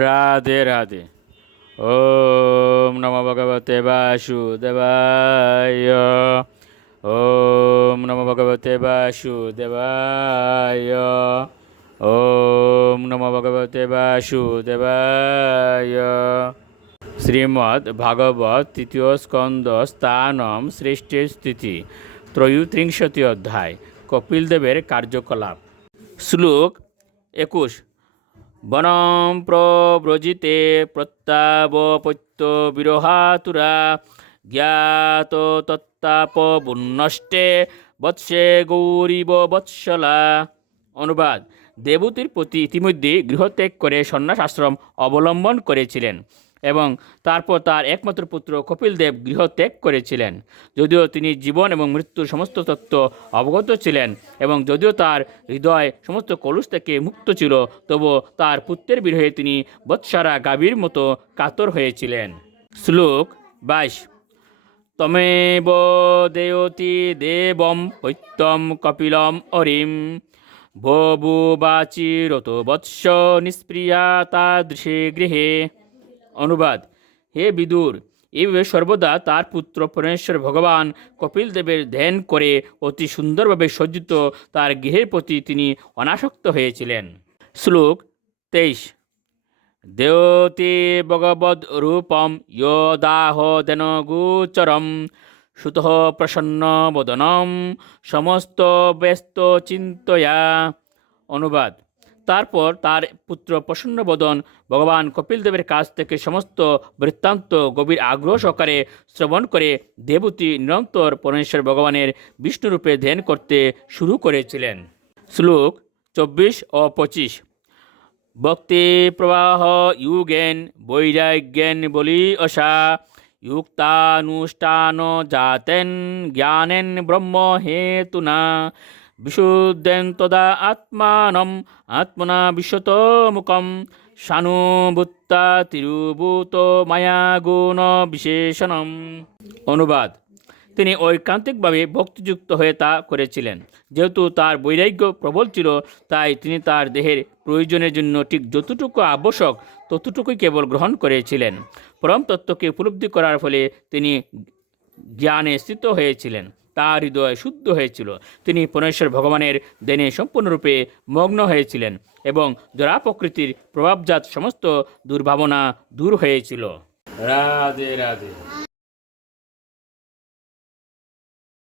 রাধে রাধে। ওম নমো ভগবতে বাসুদেবায়। ওম নমো ভগবতে বাসুদেবায়। ওম নমো ভগবতে বাসুদেবায়। শ্রীমদ্ ভাগবত তৃতীয় স্কন্দ স্থানম সৃষ্টির স্থিতি ত্রয়োত্রিংশতি অধ্যায়। কপিলদেবের কার্যকলাপ। শ্লোক 21। বনম প্রব্রজিতে প্রত্যাবপত্য বিরহাতুরা জ্ঞাত তত্তাপ বুন্নষ্টে বৎসে গৌরীব বৎসলা। অনুবাদ: দেবতীর প্রতি ইতিমধ্যে গৃহত্যাগ করে সন্ন্যাস আশ্রম অবলম্বন করেছিলেন এবং তারপর তার একমাত্র পুত্র কপিলদেব গৃহত্যাগ করেছিলেন। যদিও তিনি জীবন এবং মৃত্যুর সমস্ত তত্ত্ব অবগত ছিলেন এবং যদিও তার হৃদয় সমস্ত কলুষ থেকে মুক্ত ছিল, তবুও তার পুত্রের বিরহে তিনি বৎসারা গাভীর মতো কাতর হয়েছিলেন। শ্লোক 22। তমেব দেয়তি দেবম পৈত্যম কপিলম অরিম বভুবাচিরত বৎস নিষ্প্রিয়া তাদৃশে গৃহে। অনুবাদ: হে বিদুর, এইভাবে সর্বদা তার পুত্র পরমেশ্বর ভগবান কপিল দেবের ধ্যান করে অতি সুন্দরভাবে সজ্জিত তার গৃহের প্রতি তিনি অনাসক্ত হয়েছিলেন। শ্লোক 23। দেয়তে ভগবদ রূপম দাহ দেন গোচরম সুতঃ প্রসন্ন বদনম সমস্ত ব্যস্ত চিন্তয়া। অনুবাদ: তারপর তার পুত্র প্রসন্নবদন ভগবান কপিলদেবের কাছ থেকে সমস্ত বৃত্তান্ত গভীর আগ্রহ সহকারে শ্রবণ করে দেবতী নিরন্তর পরমেশ্বর ভগবানের বিষ্ণুরূপে ধ্যান করতে শুরু করেছিলেন। শ্লোক 24 ও 25। ভক্তি প্রবাহ যুগেন বৈরাগ্যেন বলি অসা যুক্তানুষ্ঠান জাতেন জ্ঞানেন ব্রহ্ম হেতুনা বিশুদ্ধেন তদা আত্মানম আত্মনা বিশ্বত মুখম সানুভূতা তিরুভূত মায়া গুণ বিশেষণম। অনুবাদ: তিনি ঐকান্তিকভাবে ভক্তিযুক্ত হয়ে তা করেছিলেন। যেহেতু তার বৈরাগ্য প্রবল ছিল, তাই তিনি তার দেহের প্রয়োজনের জন্য ঠিক যতটুকু আবশ্যক ততটুকুই কেবল গ্রহণ করেছিলেন। পরম তত্ত্বকে উপলব্ধি করার ফলে তিনি জ্ঞানে স্থিত হয়েছিলেন। তার হৃদয় শুদ্ধ হয়েছিল। তিনি পরমেশ্বর ভগবানের ধ্যানে সম্পূর্ণরূপে মগ্ন হয়েছিলেন এবং জড়া প্রকৃতির প্রভাবজাত সমস্ত দুর্ভাবনা দূর হয়েছিল। রাধে রাধে।